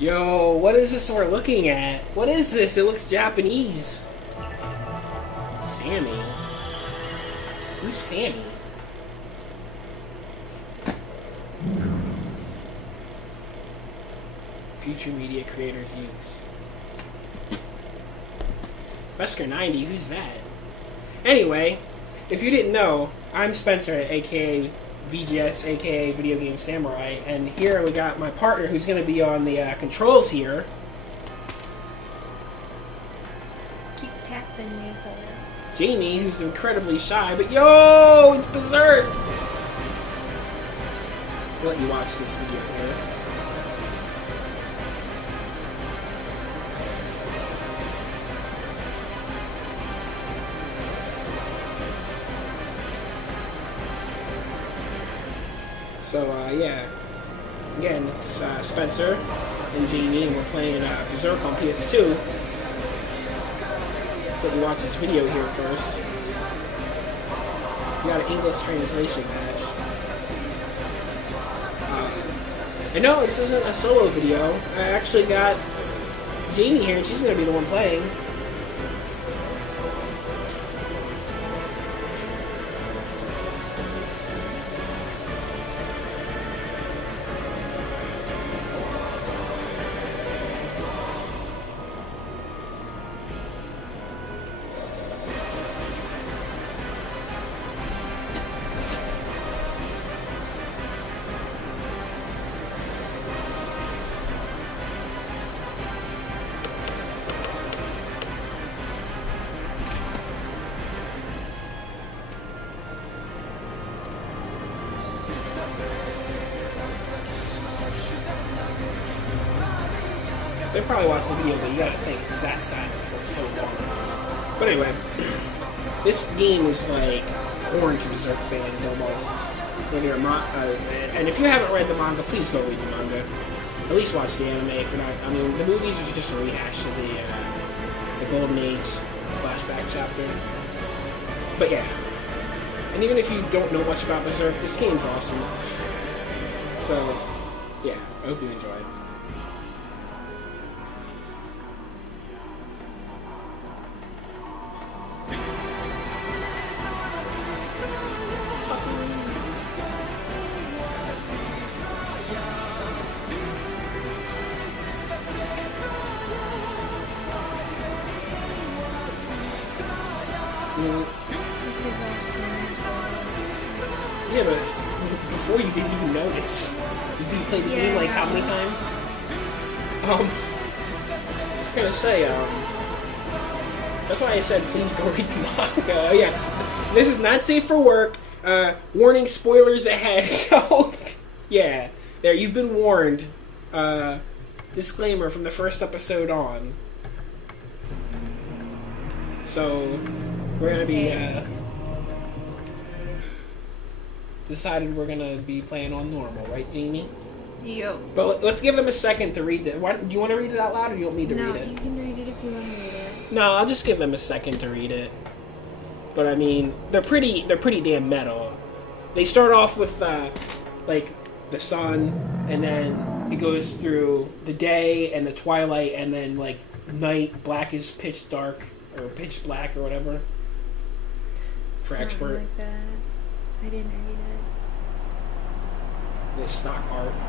Yo, what is this we're looking at? What is this? It looks Japanese. Sammy? Who's Sammy? Future media creators use. Wesker 90, who's that? Anyway, if you didn't know, I'm Spencer, aka VGS, aka Video Game Samurai, and here we got my partner who's going to be on the controls here. Keep tapping me for it. Jamie, who's incredibly shy, but yo, it's Berserk! I'll let you watch this video here. So, yeah. Again, it's Spencer and Jamie, and we're playing Berserk on PS2. So you watch this video here first. We got an English translation match. And no, this isn't a solo video. I actually got Jamie here, and she's going to be the one playing. They're probably watching the video, but you gotta think it's that silent for so long. But anyway, this game is like porn to Berserk fans almost. When you're and if you haven't read the manga, please go read the manga. At least watch the anime if you're not. I mean, the movies are just a rehash of the Golden Age flashback chapter. But yeah, and even if you don't know much about Berserk, this game's awesome. So yeah, I hope you enjoy it. Yeah, but before you didn't even notice. Did you play the game like how many times? I was gonna say, that's why I said please go read the manga. Yeah, this is not safe for work. Warning, spoilers ahead. So, yeah, there, you've been warned. Disclaimer from the first episode on. So, we're gonna be, decided we're gonna be playing on normal, right, Jamie? Yep. But let's give them a second to read it. Do you want to read it out loud, or do you want me to read it? No, you can read it if you want to read it. No, I'll just give them a second to read it. But I mean, they're pretty damn metal. They start off with like the sun, and then it goes through the day and the twilight, and then like night, black is pitch dark or pitch black or whatever. For Something expert. like that. I didn't read it. This stock art from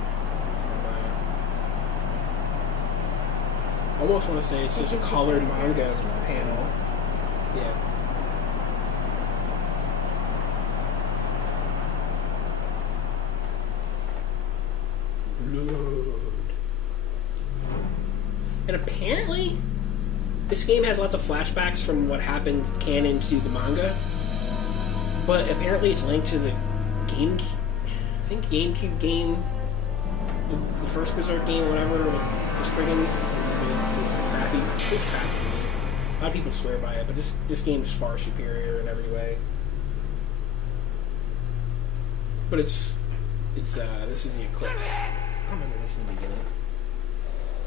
I almost want to say it's just a colored manga panel. Yeah. Blood. And apparently this game has lots of flashbacks from what happened canon to the manga. But apparently it's linked to the GameCube, I think GameCube game, the first Berserk game or whatever, with the Spriggans. It was crappy to me. A lot of people swear by it, but this game is far superior in every way. But this is the Eclipse. I don't remember this in the beginning.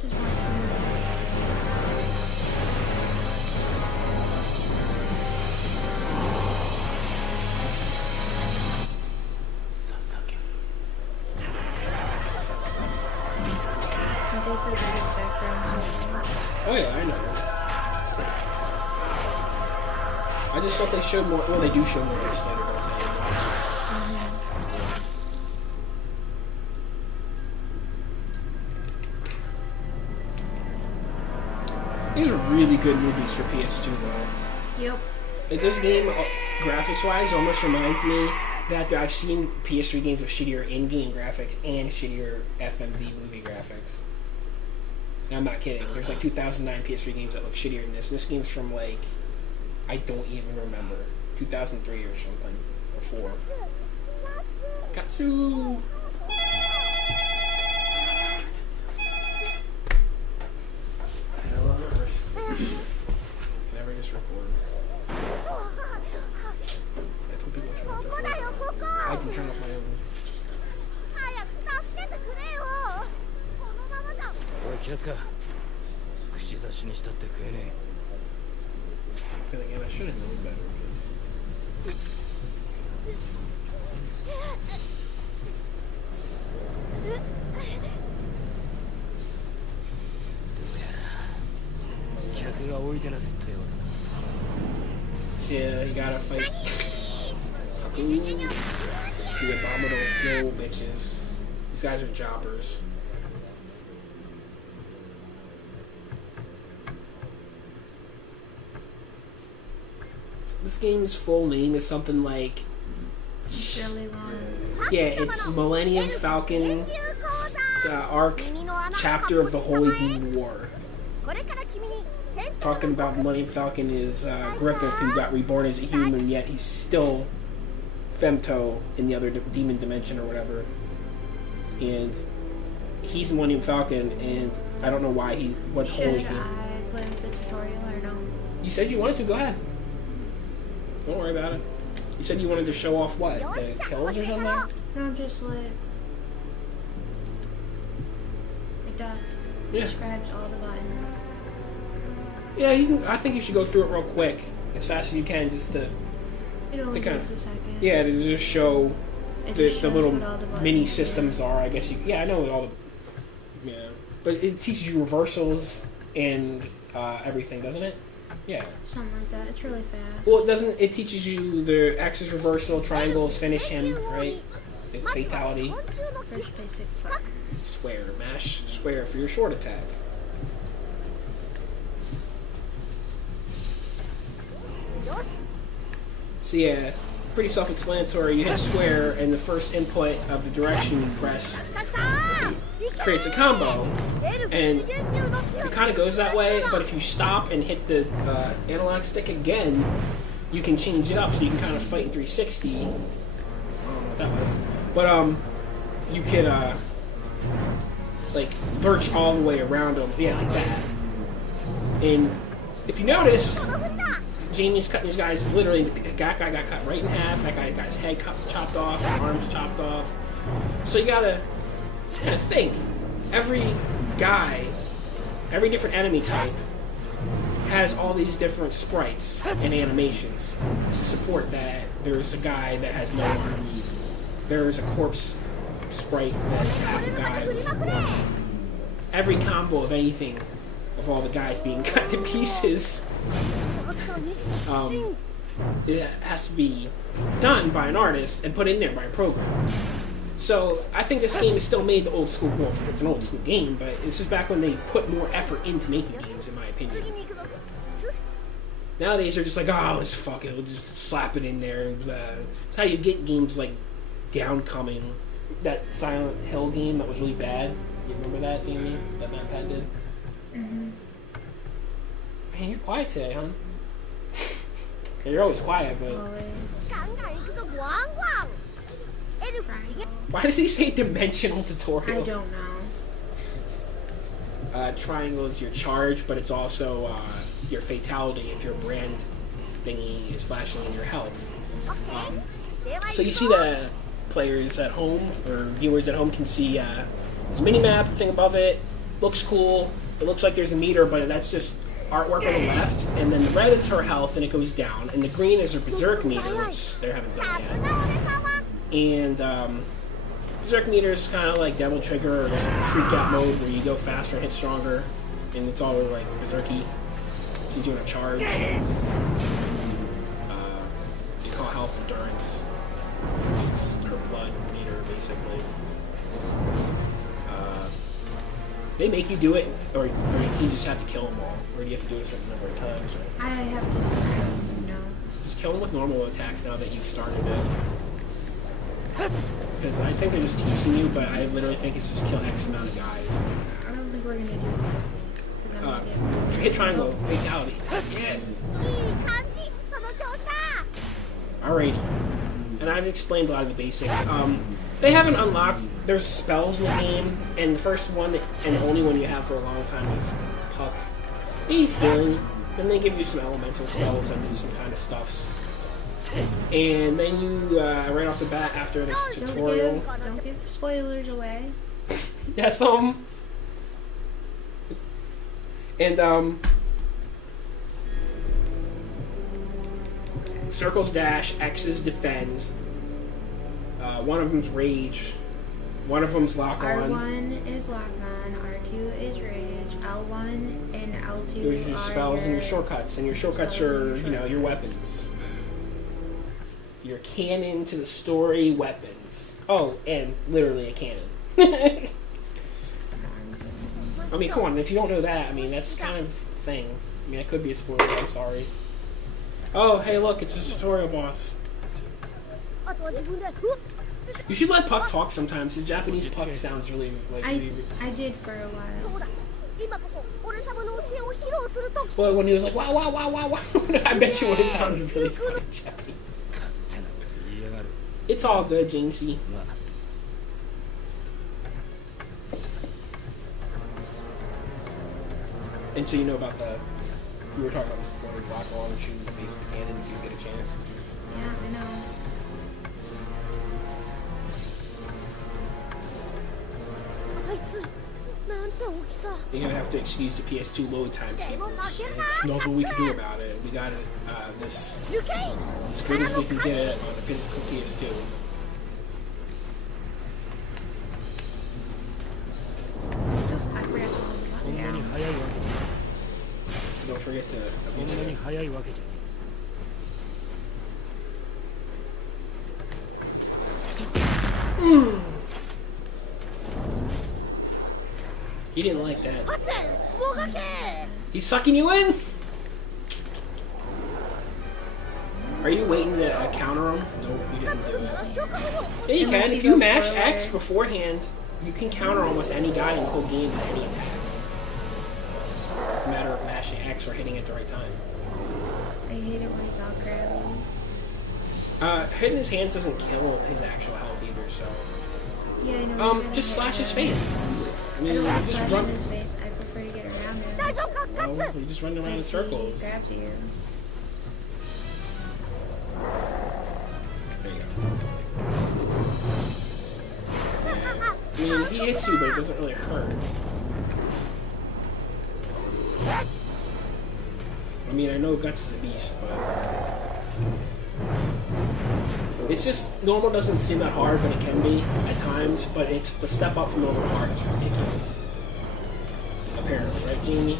Just watch it. Oh yeah, I know. I just thought they showed more. Well, they do show more this later, don't they? These are really good movies for PS2, though. Yep. Like, this game, graphics-wise, almost reminds me that I've seen PS3 games with shittier in-game graphics and shittier FMV movie graphics. I'm not kidding. There's like 2009 PS3 games that look shittier than this. And this game's from like, I don't even remember, 2003 or something, or 4. Katsu! Hello, first. Never just record. That's what people turn off their phone. I can turn off my own. Then again, I should have known better. So yeah, you gotta fight the abominable snow bitches. These guys are jobbers. This game's full name is something like... Really long. Yeah, it's Millennium Falcon Arc Chapter of the Holy Demon War. Talking about Millennium Falcon is Griffith, who got reborn as a human, yet he's still Femto in the other demon dimension or whatever. And he's the Millennium Falcon, and I don't know why he went Holy Demon. Should I play with the tutorial or no? You said you wanted to, go ahead. Don't worry about it. You said you wanted to show off what? The kills or something? No, just let it does. Yeah. It describes all the buttons. Yeah, you can. I think you should go through it real quick, as fast as you can, just to. It only kind takes a second. Yeah, to just show the little the mini systems are. I guess you. Yeah, I know what all the. Yeah, but it teaches you reversals and everything, doesn't it? Yeah. Something like that. It's really fast. Well, it doesn't. It teaches you the axis reversal, triangles, finish him, right? The fatality. First basic part. Square, mash square for your short attack. So yeah, pretty self-explanatory. You hit square, and the first input of the direction you press creates a combo, and it kind of goes that way. But if you stop and hit the analog stick again, you can change it up, so you can kind of fight in 360. I don't know what that was, but you could like lurch all the way around them, yeah, like that. And if you notice, Jamie's cutting these guys literally. That guy got cut right in half. That guy got his head chopped off, his arms chopped off. So you gotta kind of think. Every guy, every different enemy type has all these different sprites and animations to support that. There's a guy that has no arms. There's a corpse sprite that's half a guy with one. Every combo of anything, of all the guys being cut to pieces, it has to be done by an artist and put in there by a program. So I think this game is still made the old school. Well, it's an old school game, but this is back when they put more effort into making games, in my opinion. Nowadays they're just like, oh, let's fuck it, we'll just slap it in there. And it's how you get games like Downcoming, that Silent Hill game that was really bad. You remember that, Jamie? That MatPat did? Mm-hmm. Man, you're quiet today, huh? You're always quiet, but... Why does he say dimensional tutorial? I don't know. Triangle is your charge, but it's also your fatality if your brand thingy is flashing in your health. So you see the players at home, or viewers at home can see this mini-map thing above it. Looks cool. It looks like there's a meter, but that's just artwork on the left. And then the red is her health, and it goes down. And the green is her Berserk meter, which they haven't done yet. And Berserk meter is kind of like Devil Trigger or just Freak Out mode, where you go faster and hit stronger. and it's all like berserky. She's doing a charge. You call health endurance. It's her blood meter, basically. They make you do it, or you just have to kill them all, or do you have to do it a certain number of times? Right? I have to. I don't know. Just kill them with normal attacks now that you've started it. Because I think they're just teaching you, but I literally think it's just kill X amount of guys. I don't think we're gonna do that. Hit triangle, fatality. Yeah. Alrighty. And I've explained a lot of the basics. They haven't unlocked. There's spells in the game, and the first one and only one you have for a long time is Puck. He's healing. Then they give you some elemental spells and do some kind of stuffs. And then you, right off the bat, after this tutorial... Don't give spoilers away. Yes, and, circles dash, X is defend. One of them's rage. One of them's lock on. R1 is lock on, R2 is rage, L1 and L2 Those are your spells and your shortcuts. And your shortcuts are, you know, your weapons. Your cannon to the story weapons. Oh, and literally a cannon. I mean, come on, if you don't know that, I mean, that's kind of a thing. I mean, it could be a spoiler, I'm sorry. Oh, hey, look, it's a tutorial boss. You should let Puck talk sometimes. The Japanese Puck sounds really, like... I did for a while. Well, when he was like, wow, wow, wow, wow, wow, I bet you would have sounded really funny in Japanese. It's all good, Jinxie. And so you know about the... We were talking about this before, the block wall and shooting the face with the cannon if you get a chance. Yeah, I know. You're gonna have to excuse the PS2 load time skippers. There's nothing we can do about it. We got it this as good as we can get it on the physical PS2. I forgot to hold the button down. Don't forget to... He didn't like that. He's sucking you in? Are you waiting to counter him? Nope, you didn't do it. Yeah, you can. If you mash X beforehand, you can counter almost any guy in the whole game with any attack. It's a matter of mashing X or hitting it at the right time. I hate it when he's all crabby. Hitting his hands doesn't kill his actual health either, so... Yeah, I know. Just slash his face. I mean, I don't want just to run. slash his face. I prefer to get around him. Well, you just run around in circles. He grabs you. There you go. Yeah. I mean, he hits you, but it doesn't really hurt. I mean, I know Guts is a beast, but... It's just, normal doesn't seem that hard, but it can be at times, but it's the step up from normal to hard is ridiculous. Apparently, right, Jamie?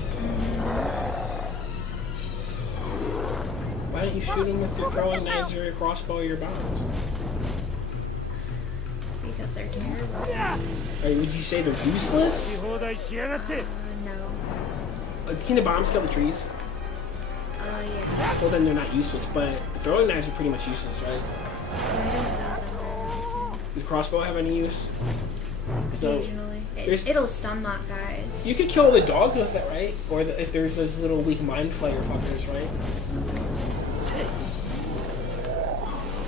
Why don't you shoot him with your throwing knives or your crossbow or your bombs? Because they're terrible. Would you say they're useless? No. Can the bombs kill the trees? Yeah. Well, then they're not useless, but the throwing knives are pretty much useless, right? I don't use them very Does the crossbow have any use? occasionally. It'll stun lock guys. You could kill the dogs with it, right? Or if there's those little weak mind flayer fuckers, right?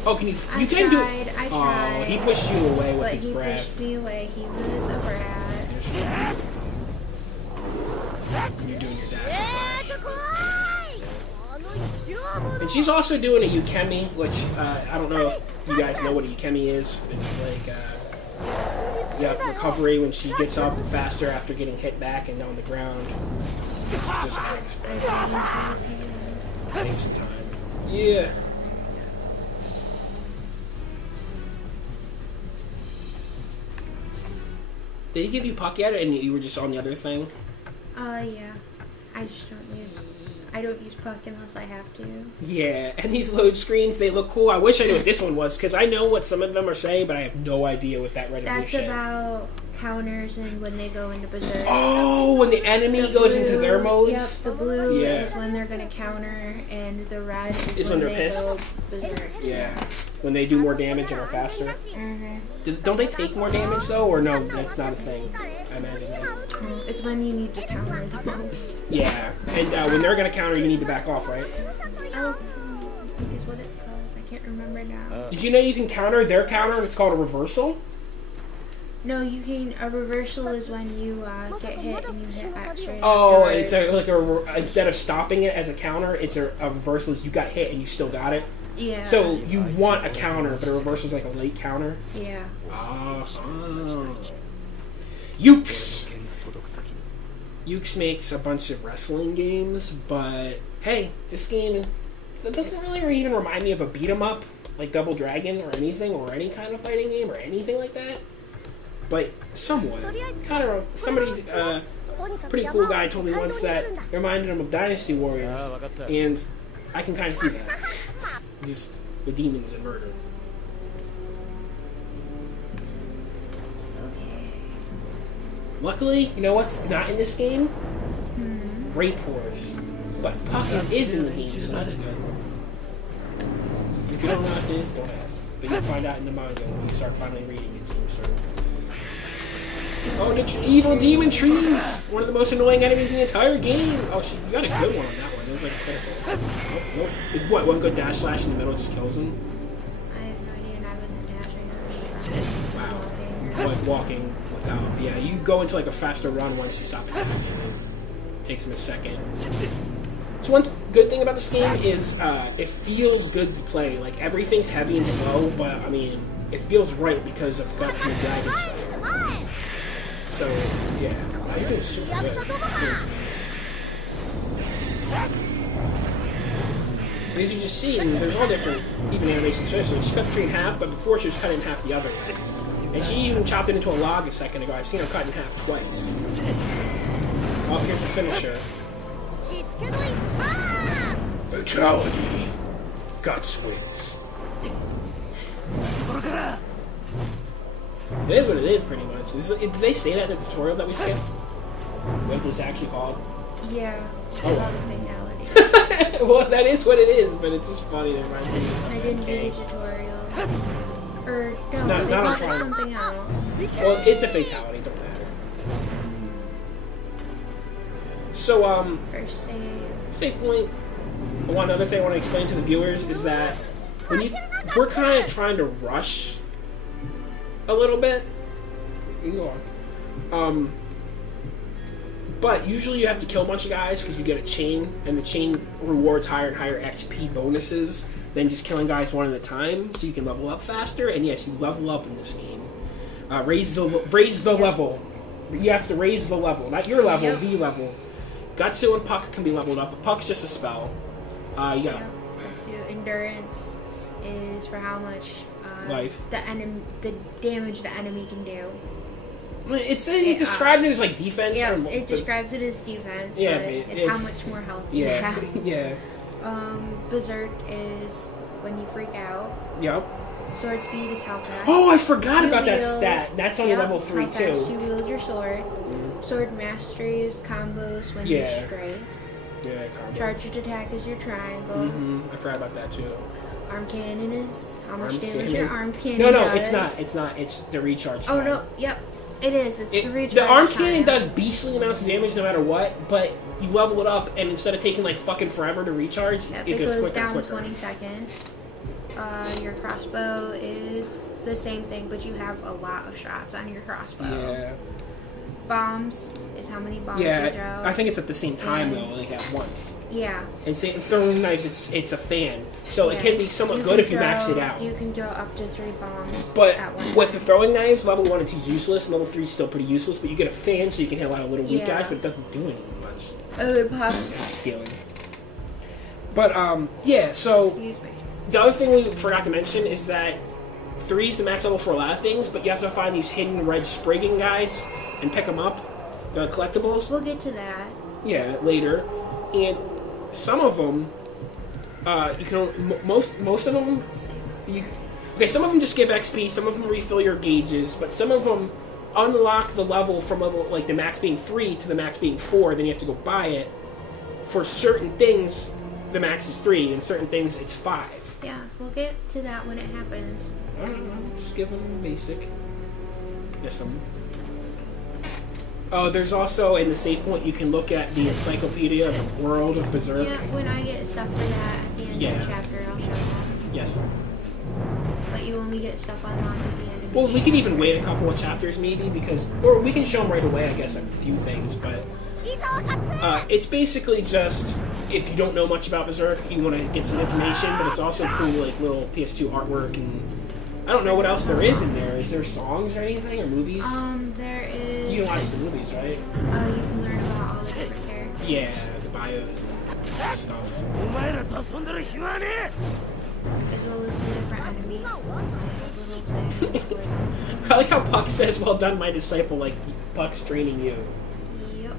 Oh, can you? You can do it. I tried. Oh, he pushed you away with his But breath. he pushed me away. He was a brat. You're doing your dash and slash. And she's also doing a Yukemi, which I don't know if you guys know what a Yukemi is. It's like recovery when she gets up faster after getting hit back and on the ground. Just hacks, right? Save some time. Yeah. Did he give you puck yet, and you were just on the other thing? Yeah. I don't use puck unless I have to. Yeah, and these load screens, they look cool. I wish I knew what this one was, because I know what some of them are saying, but I have no idea what that red and blue That's shit. about counters and when they go into Berserk. Oh, when the enemy goes into their modes? Yep, the blue is when they're going to counter, and the red is when they're they pissed? go Berserk. Yeah, when they do more damage and are faster. Mm-hmm. Don't they take more damage, though, or no, that's not a thing? I imagine that. It's when you need to counter the most. Yeah, and when they're going to counter, you need to back off, right? Oh, I think is what it's called. I can't remember now. Did you know you can counter their counter, and it's called a reversal? No, you can. A reversal is when you get hit and you hit back straight. Oh, afterwards. it's instead of stopping it as a counter, it's a reversal. Is you got hit and you still got it. Yeah. So you want a counter, but a reversal is like a late counter. Yeah. Yuke's. Yuke's makes a bunch of wrestling games, but hey, this game that doesn't really even remind me of a beat 'em up like Double Dragon or anything, or any kind of fighting game or anything like that. But somewhat, kind of. Somebody's pretty cool guy told me once that it reminded him of Dynasty Warriors, and I can kind of see that. Just with demons and murder. Luckily, you know what's not in this game? Grape Horse. But Pocket is in the game, so that's good. If you don't know what it is, don't ask. But you'll find out in the manga when you start finally reading it. Oh, the evil demon trees! One of the most annoying enemies in the entire game! Oh, shit, you got a good one on that one. It was like critical. Oh, nope. It's what, one good dash slash in the middle just kills him? I have no idea, and I've been dashing. Wow. Like walking without... Yeah, you go into like a faster run once you stop attacking. It takes him a second. So one good thing about this game is it feels good to play. Like, everything's heavy and slow, but, I mean, it feels right because of Guts and the Dragon Slayer. So, yeah. Wow, you're doing super good. As you just see, and there's all different even animations. So she cut the tree in half, but before she was cut in half the other way. And she even chopped it into a log a second ago. I've seen her cut in half twice. Oh, here's the finisher. Fatality. Guts wins. It is what it is, pretty much. Did they say that in the tutorial that we skipped? What it's actually called? Yeah. Oh. Fatality. Well, that is what it is, but it's just funny that reminds me. I didn't read a tutorial. Or, no, Not they called on it trial. something else. Well, it's a fatality, don't matter. So, First save point. One other thing I want to explain to the viewers is that when we're kind of trying to rush a little bit. You are. But usually you have to kill a bunch of guys because you get a chain, and the chain rewards higher and higher XP bonuses than just killing guys one at a time, so you can level up faster. And yes, you level up in this game. Raise the level. You have to raise the level, not your level, Yep. the level. Gutsu and Puck can be leveled up, but Puck's just a spell. Yeah. Gutsu. Endurance is for how much Life. the damage the enemy can do. It describes it as like defense. Yeah, or, it describes it as defense, Yeah, but but it's how much more health you Yeah, have. yeah. Berserk is when you freak out. Yep. Sword speed is how fast. Oh, I forgot you about that wield- stat. That's only Yep, level 3 how fast too. you wield your sword. Sword mastery is combos when Yeah. you strafe. Yeah, combo. Charged attack is your triangle. I forgot about that too. Arm cannon is how much Arm damage cannon. your arm cannon No, does. it's not. It's not. It's the recharge. Oh time. no, yep. It is. It's the recharge The arm time. cannon does beastly amounts of damage no matter what, but you level it up, and instead of taking like fucking forever to recharge, Yep, it goes quicker down and quicker. 20 seconds. Your crossbow is the same thing, but you have a lot of shots on your crossbow. Yeah. Bombs is how many bombs you Yeah, throw. I think it's at the same time And- though, like at once. Yeah. And throwing knives, it's a fan, so Yeah. it can be somewhat You good can if you max it throw- out. You can throw up to 3 bombs But at one with the time. throwing knives, level 1 and 2 is useless, and level 3 is still pretty useless, but you get a fan so you can hit a lot of little weak Yeah. guys, but it doesn't do anything much. Oh, it pops. Feeling. But, yeah, so Excuse me. the other thing we forgot to mention is that 3 is the max level for a lot of things, but you have to find these hidden red sprigging guys and pick them up. collectibles. We'll get to that. Yeah, later. And some of them, you can most of them. Some of them just give XP. Some of them refill your gauges, but some of them unlock the level from level like the max being 3 to the max being 4. Then you have to go buy it. For certain things, the max is 3, and certain things it's 5. Yeah, we'll get to that when it happens. I don't know. Just give them basic. Guess some. Oh, there's also in the save point you can look at the encyclopedia of the world of Berserk. Yeah, when I get stuff for that at the end of the chapter, I'll show that. Yes. But you only get stuff unlocked at the end of Well, we can even wait a couple of chapters maybe because, or we can show them right away. I guess a few things, but it's basically just if you don't know much about Berserk, you want to get some information. But it's also cool, like little PS2 artwork and. I don't know what else there is in there. Is there songs or anything or movies? There is. You can watch the movies, right? You can learn about all the different characters. Yeah, the bios and stuff. As well as the different enemies. I like how Puck says, "Well done, my disciple," like Puck's training you. Yep.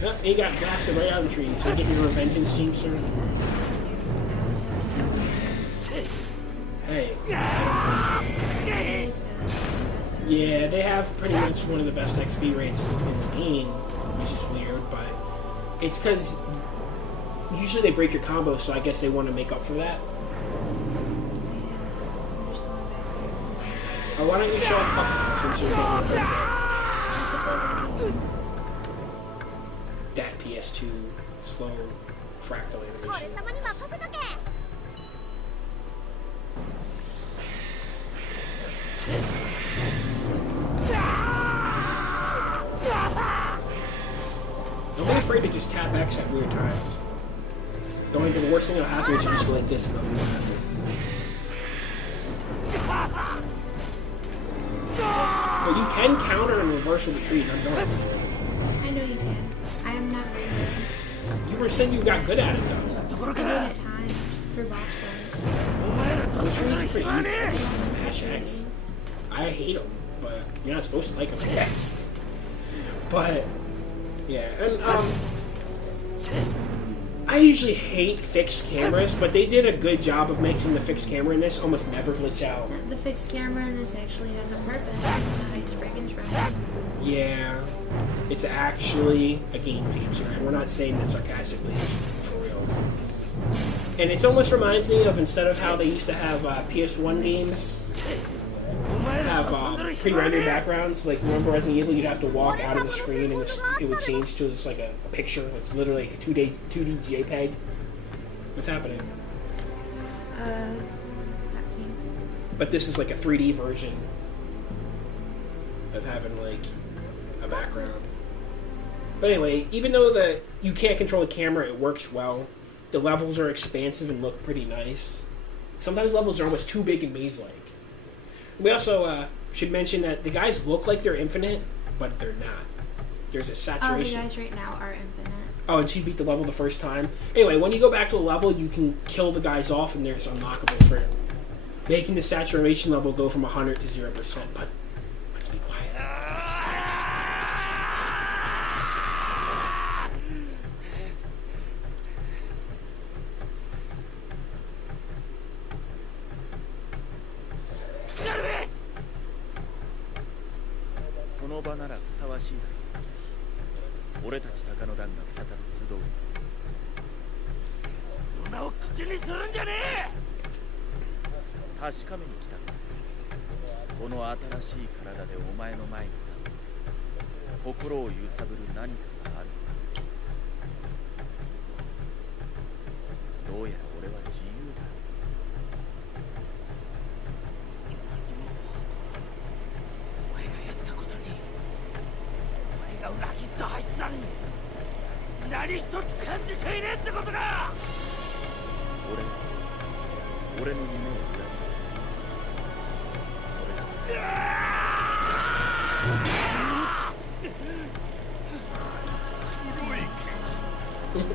Yep, you got blasted right out of the tree, so you get your revengeance team, sir. Hey. Yeah, they have pretty much one of the best XP rates in the game, which is weird, but it's because usually they break your combo, so I guess they want to make up for that. Oh, why don't you show off Puck since you're getting that PS2 slow fractal animation. Don't be afraid to just tap X at weird times. The worst thing that'll happen is you just go like this and nothing will happen. But you can counter and reverse with the trees. I'm done. I know you can. I am not very good. You were saying you got good at it though. I do it at times for boss fights. The trees are pretty easy. I just mash X. I hate them, but you're not supposed to like them. Yes. But yeah, and I usually hate fixed cameras, but they did a good job of making the fixed camera in this almost never glitch out. The fixed camera in this actually has a purpose. It's nice friggin' trying. Yeah, it's actually a game feature, and we're not saying that sarcastically. It's for reals. And it almost reminds me of instead of how they used to have PS1 games have pre-rendered backgrounds. Like remember Resident Evil, you'd have to walk out of the screen and it would change to just like a picture that's literally like a 2D JPEG. What's happening? Not seen. But this is like a 3D version of having like a background. But anyway, even though you can't control the camera, it works well. The levels are expansive and look pretty nice. Sometimes levels are almost too big and maze-like. We also should mention that the guys look like they're infinite, but they're not. There's a saturation. Oh, the guys right now are infinite. Oh, and she beat the level the first time. Anyway, when you go back to a level, you can kill the guys off, and there's unlockable for making the saturation level go from 100 to 0%. But let's be quiet.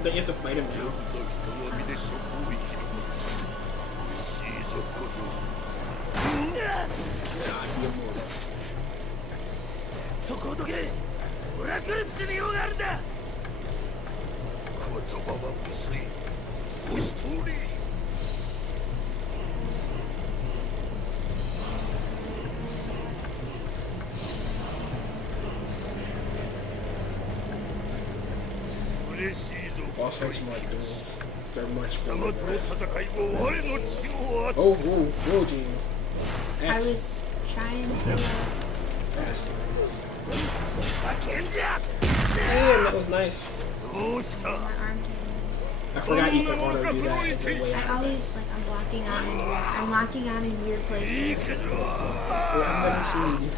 Don't you have to fight him now? God. be immortal. Boss fights are like duels. They're much cooler than this. Oh, whoa, Gene. I was trying to... Fast. Damn, that was nice. My arm came. I forgot you could auto do that as a way I out. always, like, I'm locking on in weird places. Yeah, I've never seen you.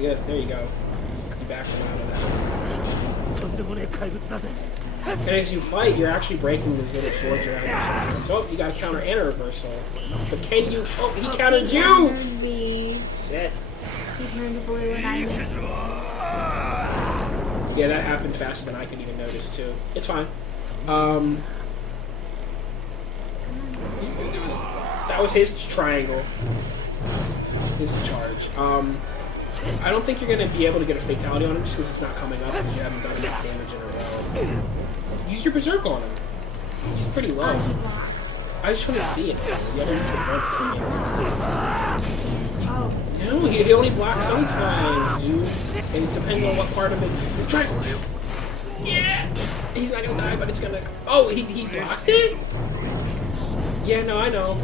Yeah, there you go. You back around on that. And as you fight, you're actually breaking these little swords around you sometimes. Oh, you got a counter and a reversal. But can you... Oh, he countered He you! countered me. Shit. He turned blue and I missed. Yeah, that happened faster than I could even notice, too. It's fine. He's gonna do his... That was his triangle. His charge. I don't think you're going to be able to get a fatality on him just because it's not coming up because you haven't done enough damage in a row. Use your Berserk on him. He's pretty low. He blocks. I just want to see it. You haven't used it once, Oh. no, he only blocks sometimes, dude. And it depends on what part of his triangle. Yeah! He's not going to die, but it's going to... Oh, he blocked it? Yeah, no, I know.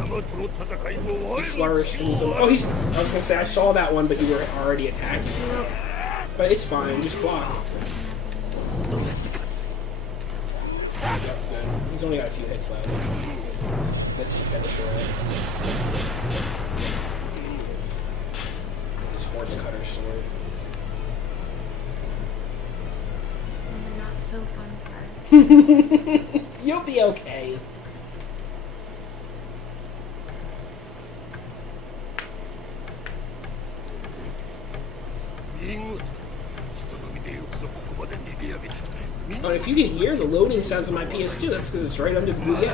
He flourished and he's... Oh, he's... I was gonna say, I saw that one, but you were already attacking. But it's fine, just block. Yep, good. He's only got a few hits left. That's the finisher, right? His horse cutter sword. Not so fun part. You'll be okay. Oh, if you can hear the loading sounds on my PS2, that's because it's right under the VGS.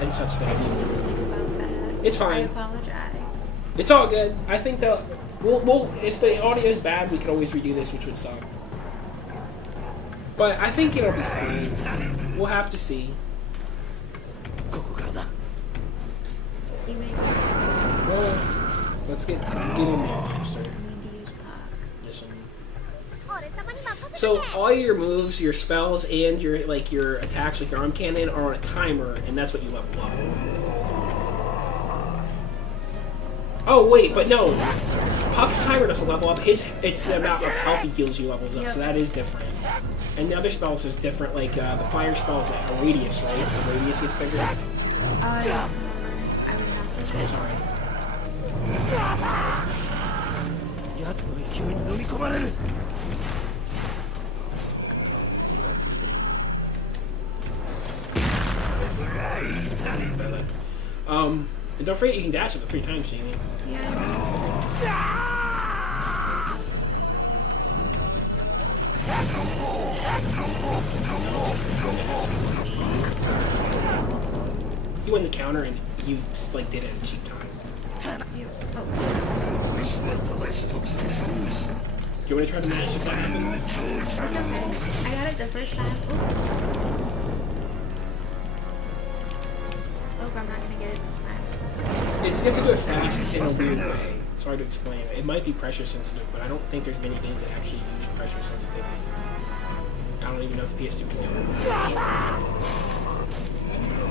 And such things. It's fine. I apologize. It's all good. I think that we'll if the audio is bad, we could always redo this, which would suck. But I think it'll be fine. We'll have to see. You make sense. Well, let's get in there, sir. So all your moves, your spells, and your attacks, like your arm cannon, are on a timer, and that's what you level up. Oh wait, but no, Puck's timer doesn't level up. It's the amount of health he heals you levels up, so that is different. And the other spells is different. Like the fire spells at a radius, right? The radius gets bigger. I would have to. Sorry. And don't forget you can dash up to 3 times, Jamie. Yeah. He went the counter and he just like did it at a cheap time. Do you want to try to mash if that happens? It's okay. I got it the first time. Oh, I'm not gonna get it this time. You have to do it fast in a weird way. It's hard to explain. It might be pressure sensitive, but I don't think there's many games that actually use pressure sensitivity. I don't even know if PS2 can do it. It's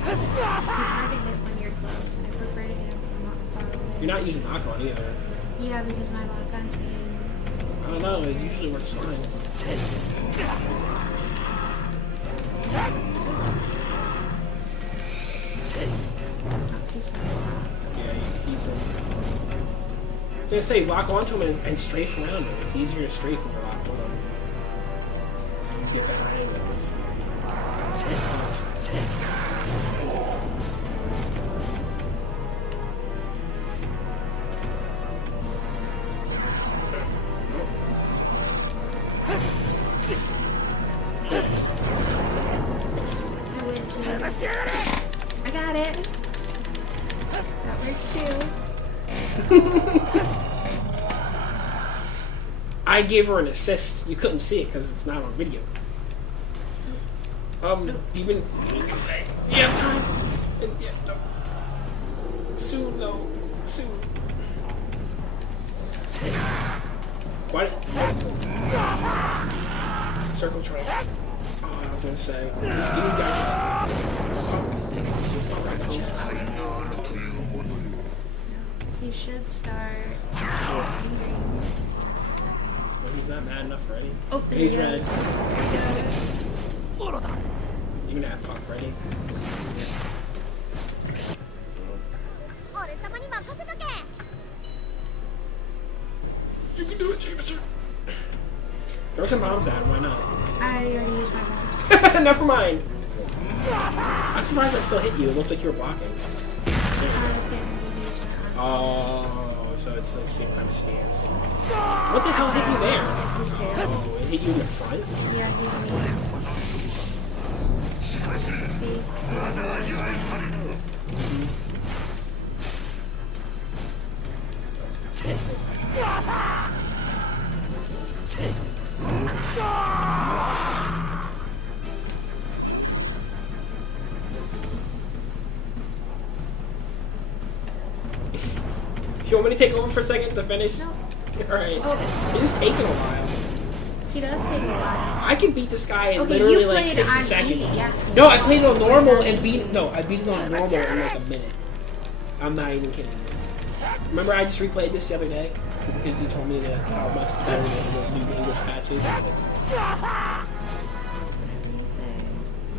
hard to hit when you're close. I prefer to hit him from far away. You're not using knock-on either. Yeah, because my lock-on's being... I don't know, it usually works fine. Yeah, he's I was gonna say, lock onto him and strafe around him. It's easier to strafe when you're locked on him. You get better angles. I got it. That works too. I gave her an assist. You couldn't see it because it's not on video. Even. Do you have time? Yeah, no. Soon, no. Soon. What? Circle train. Oh, I was gonna say. Do you guys have. Right in the chest. He should start. But he's not mad enough ready. Oh, there he's he ready. goes. You're gonna have pop ready. You can do it, Jameson. Throw some bombs at him, why not? I already used my bombs. Never mind. I'm surprised I still hit you. It looks like you were blocking. I was getting ready to use my arm. Oh, so it's the same kind of stance. What the hell hit you there? His tail. Oh, it hit you in the front? Yeah, he's me. See? He was always Do you want me to take over for a second to finish? No. Alright. Oh. It is taking a while. He does take a while. I can beat this guy in Okay, literally you like played 60 on seconds. easy, yes. No, I played it on normal and beat it. No, I beat it on normal in like a minute. I'm not even kidding you. Remember, I just replayed this the other day because you told me that how much better than the new English patches.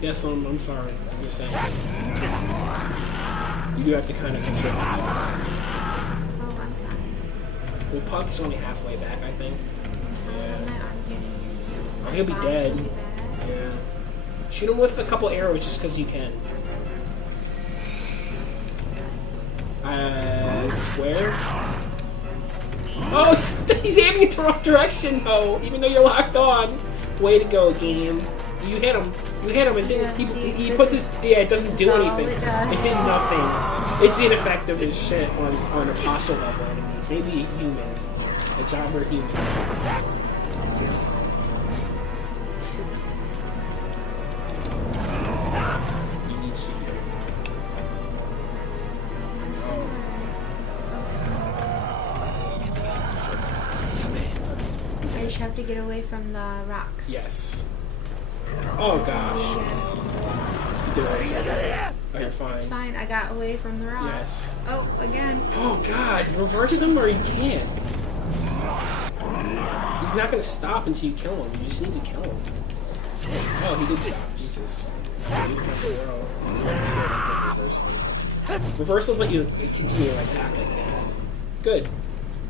Yes, I'm sorry. I'm just saying. You do have to kind of consider that. Oh, I'm fine. Well, Puck's only halfway back, I think. Yeah. Oh, he'll be Bombs dead. will be bad. Yeah. Shoot him with a couple arrows just because you can. Square. Oh, he's aiming in the wrong direction, though, even though you're locked on. Way to go, game. You hit him. You hit him and didn't. Yeah, He puts his. Yeah, it doesn't do anything. It did nothing. It's ineffective as shit on apostle level enemies. Maybe a human. A jobber human. You need to. I just have to get away from the rocks. Yes. Oh gosh. You did it. Oh, you're fine. It's fine. I got away from the rocks. Yes. Oh, again. Oh god, you reverse him or you can't. He's not gonna stop until you kill him. You just need to kill him. Oh, he did stop. Jesus. Reversals let you continue to attack like that. Good.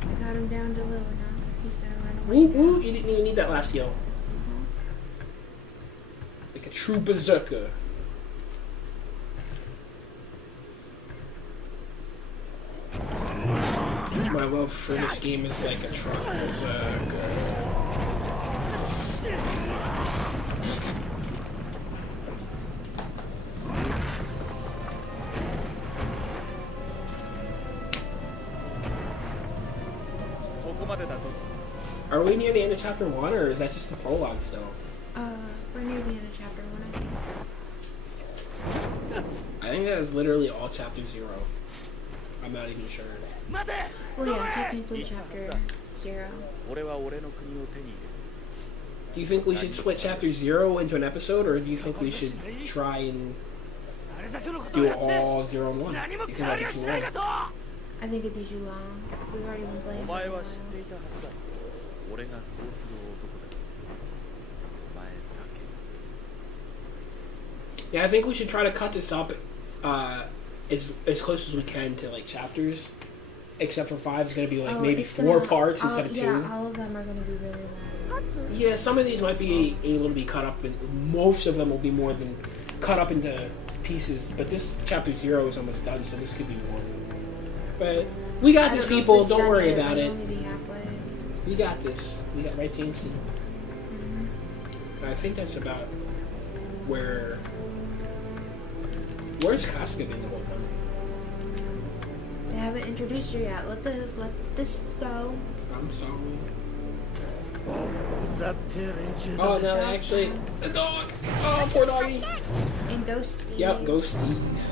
I got him down to low now. He's gonna run away. Woo woo! You didn't even need that last heal. Like a true berserker. My love for this game is like a truck berserker. Are we near the end of chapter 1, or is that just the prologue still? We're near the end of chapter 1, I think that is literally all chapter 0. I'm not even sure. Well, yeah, technically chapter 0. Do you think we should split chapter 0 into an episode, or do you think we should try and do all 0 and 1? Because that'd be too long. I think it'd be too long. We've already been playing for a while. Yeah, I think we should try to cut this up as close as we can to like chapters. Except for 5 is going to be like maybe 4 parts instead of 2. Yeah, all of them are going to be really long. Yeah, some of these might be able to be cut up, and most of them will be more than cut up into pieces. But this chapter 0 is almost done, so this could be 1. But we got this, people. Don't worry about it. We got this. We got right, James. I think that's about where Where's Casca been the whole time? They haven't introduced her yet. Let this go. I'm sorry. Oh, no, they actually... The dog! Oh, poor doggy! And ghosties. Yep, ghosties.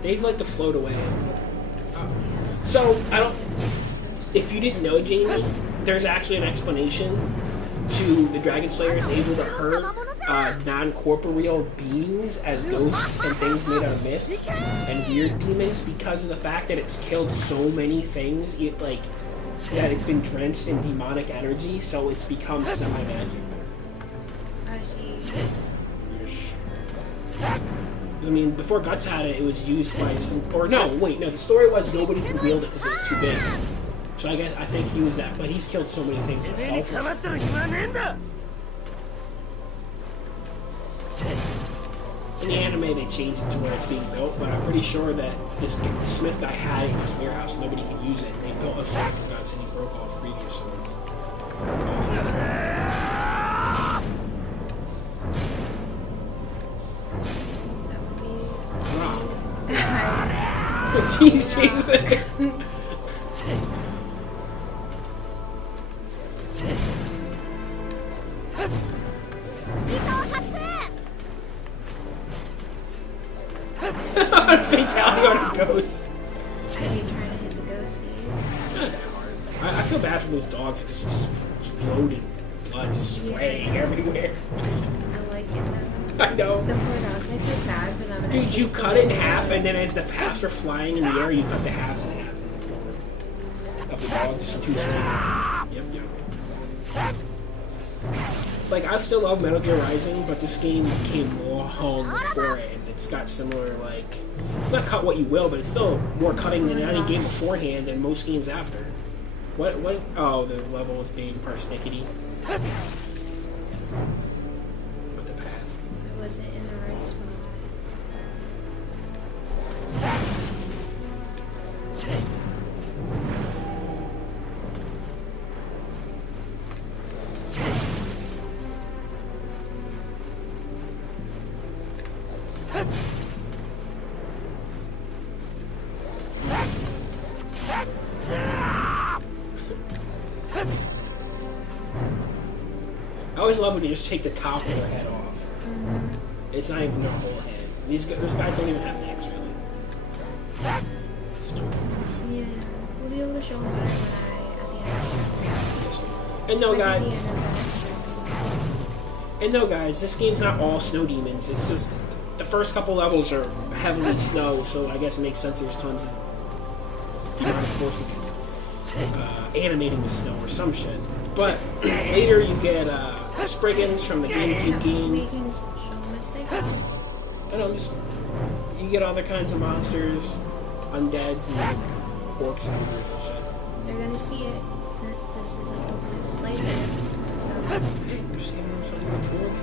They like to float away. So, I don't... If you didn't know, Jamie, there's actually an explanation to the Dragon Slayers able to hurt non-corporeal beings as ghosts and things made out of mist and weird demons because of the fact that it's killed so many things, that it's been drenched in demonic energy, so it's become semi-magic. I see. I mean, before Guts had it, it was used by some... Or no, wait, no, the story was nobody could wield it because it was too big. So I think he was that, but he's killed so many things himself. In the anime, they changed it to where it's being built, but I'm pretty sure that this Smith guy had it in his warehouse, nobody could use it, and they built a sword for Guts, and he broke all his previous sword. Jeez, Jesus. Fatality on a ghost. Are you trying to hit the ghost? Not that hard. I feel bad for those dogs that just exploded, blood just spraying everywhere. I like it though. I know. The poor dogs, I feel bad for them. Dude, you cut it in half, and then as the halves were flying in the air, you cut the halves in half in the floor of the dogs. 2 strings. Yep. Like, I still love Metal Gear Rising, but this game came long before it, and it's got similar, like... It's not cut what you will, but it's still more cutting than any game beforehand and most games after. What? Oh, the level is being parsnickety. With the path. I wasn't in the right spot. I always love when you just take the top of their head off. It's not even their whole head. Those guys don't even have necks, really. Snow demons. Yeah, we'll be able to show them better at the end of the And no, guys, this game's not all snow demons. It's just the first couple levels are heavily snow, so I guess it makes sense there's tons of demonic forces animating with snow or some shit. But later you get Spriggans from the GameCube game. We can show them as they go. I don't know, you get other kinds of monsters, undeads, and orcs and ogres and shit. They're gonna see it since this is an open playthrough. So Hey, we're just giving them something to look forward to.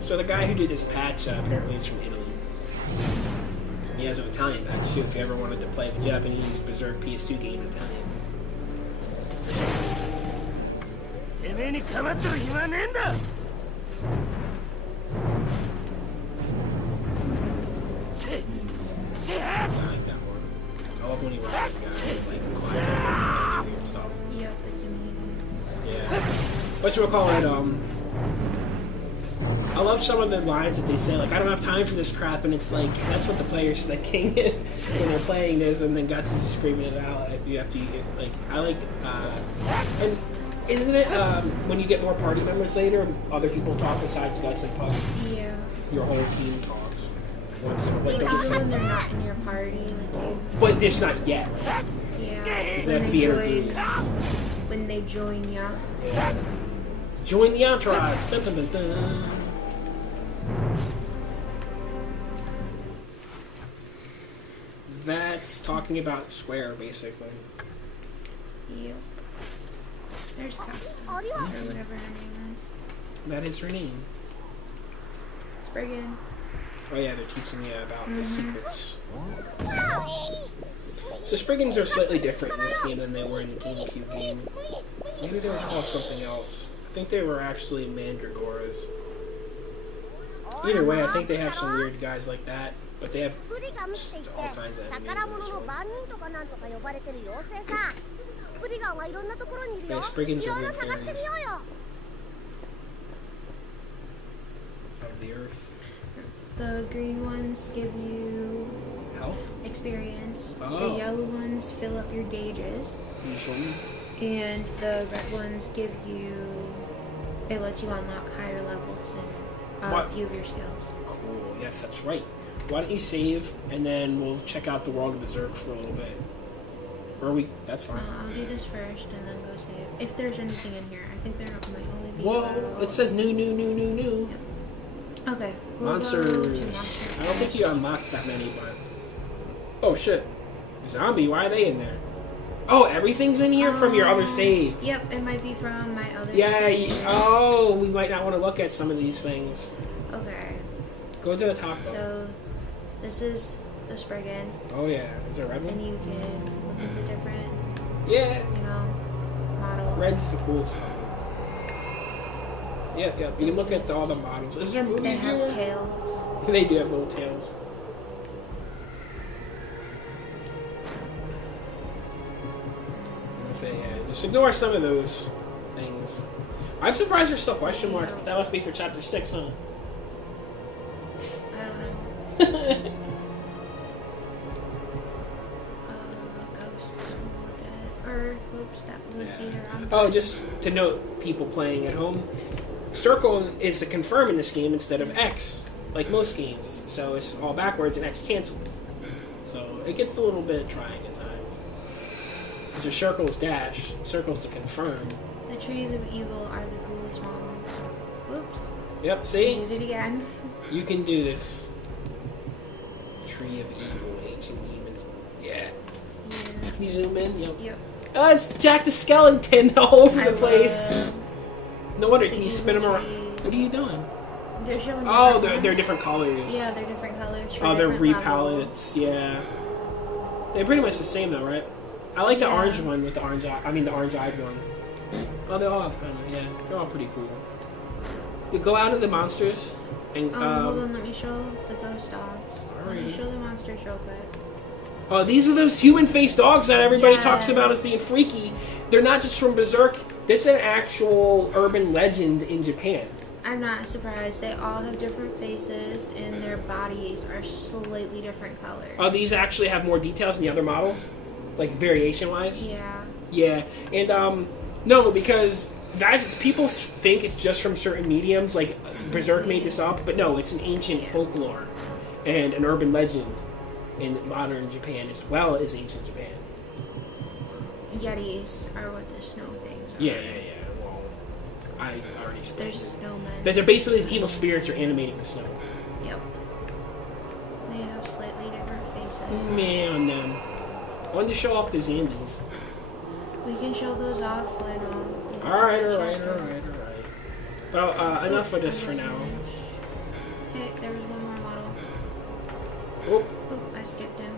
So the guy who did this patch apparently is from Italy. He has an Italian patch too, if you ever wanted to play the Japanese Berserk PS2 game in Italian. I like that one. I love when he rides the guy, like climbs up and does weird stuff. yep, it's amazing. Yeah. Whatchamacallit, I love some of the lines that they say, like, I don't have time for this crap, and it's like, that's what the player's thinking when they're playing this, and then Guts is screaming it out after you get, like, I like, and isn't it, when you get more party members later, other people talk besides Guts and Puck? Yeah. Your whole team talks. Like when they're not in your party, like but it's not yet. yeah. Because they have to be introduced. When they join ya. Yeah. Join the entourage. Dun, dun, dun, dun. That's talking about Square, basically. Yep. There's Casca, or whatever her name is. That is her name. Spriggan. Oh yeah, they're teaching you about the secrets. So Spriggans are slightly different in this game than they were in the GameCube game. Maybe they were called something else. I think they were actually Mandragoras. Either way, I think they have some weird guys like that, but they have all kinds of enemies in this one. Yeah, Spriggans are weird fairies. Out of the earth. The green ones give you Health? experience. Oh. The yellow ones fill up your gauges. Can you show me? And the red ones give you... It lets you unlock higher levels and a few of your skills. Cool. Yes, that's right. Why don't you save, and then we'll check out the world of Berserk for a little bit. Or we... That's fine. I'll do this first and then go save. If there's anything in here. I think there might only be... Whoa! It says new. Yep. Okay. We'll Monsters. go to monsters. I don't think you unlocked that many, but... Oh, shit. Zombie, why are they in there? Oh, everything's in here from your other save. Yep, it might be from my other Yeah, save. oh, we might not want to look at some of these things. Okay. Go to the top, though. So, this is the Spriggan. Oh, yeah. Is there a red one? And you can look at the different, Yeah. models. Red's the coolest one. Yep. You can look at all the models. Is there a movie They viewer? have tails. They do have little tails. So yeah, just ignore some of those things. I'm surprised there's still question marks, but that must be for chapter 6, huh? I don't know. Ghosts. Or, oops, that would be the wrong Oh, just to note, people playing at home, circle is to confirm in this game instead of X, like most games. So it's all backwards and X cancels. So it gets a little bit trying at times. Because your circle's dash, circle's to confirm. The trees of evil are the coolest one. Oops. Yep, I see? did it again. You can do this. Tree of evil, ancient demons. Yeah. Yeah. Can you zoom in? Yep. Yep. Oh, it's Jack the Skeleton all over the I place. love No wonder, the can you spin them evil around? trees. What are you doing? They're showing Oh, different they're ones. different colors. Yeah, they're different colors. For Oh, they're different repalettes, yeah. They're pretty much the same though, right? I like the Yeah. orange one with the orange eye. I mean the orange-eyed one. Oh, they all have kind of, yeah. They're all pretty cool. You go out of the monsters and hold on, let me show the ghost dogs. Let me Alright. show the monsters real quick. oh, these are those human-faced dogs that everybody talks about as Yes. being freaky. They're not just from Berserk. That's an actual urban legend in Japan. I'm not surprised. They all have different faces, and their bodies are slightly different colors. Oh, these actually have more details than the other models? Like, variation-wise? Yeah. Yeah, and no, because people think it's just from certain mediums, like Berserk made this up, but no, it's an ancient folklore and an urban legend in modern Japan as well as ancient Japan. Yetis are what the snow things are. Yeah. Well, I already explained There's it. snowmen. That they're basically these evil spirits are animating the snow. Yep. They have slightly different faces. Man, I wanted to show off the Zandies. We can show those off when Alright. Well, enough of this for now. Hey, there was one more model. Oh, Oh, I skipped him.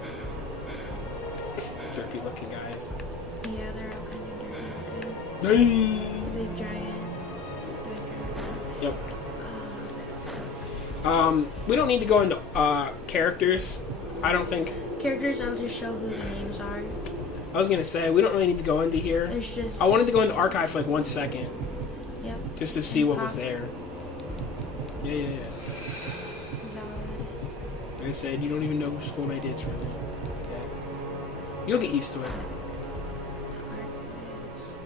derpy looking guys. Yeah, they're all kind of dirty looking. Big giant. Yep. We don't need to go into characters. I don't think. Characters, I'll just show who the names are. I was gonna say we don't really need to go into here. There's just. I wanted to go into archive for like 1 second, Yep. just to see what was there. Yeah. Zod. Like I said, you don't even know who School Night is really. Yeah. You'll get used to it.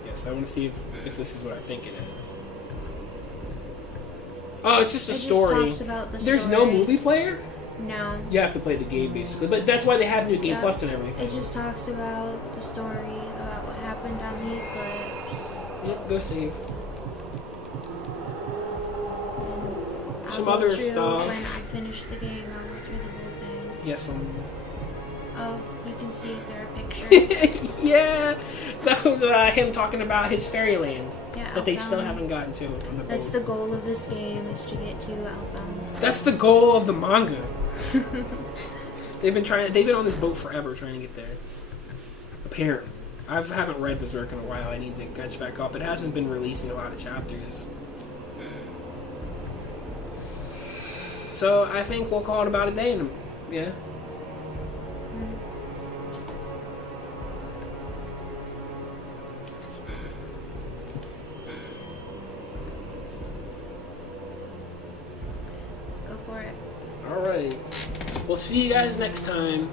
Yes, I want to see if this is what I think it is. Oh, it's just a story. Just talks about the There's story. no movie player? No. You have to play the game basically, but that's why they have New Game Yeah. Plus and everything. It just talks about the story, about what happened on the eclipse. Yep, go save. I'll Some go other through stuff. When I finish the game, I'll go through the whole thing. Yes, Oh, you can see there are pictures. yeah, that was him talking about his fairyland Yeah, that they still Alpha. haven't gotten to on the That's boat. the goal of this game, is to get to Alpha. That's the goal of the manga. They've been on this boat forever trying to get there. apparently. I haven't read Berserk in a while. I need to catch back up. It hasn't been releasing a lot of chapters. So I think we'll call it about a day. Yeah. Go for it. Alright. We'll see you guys next time.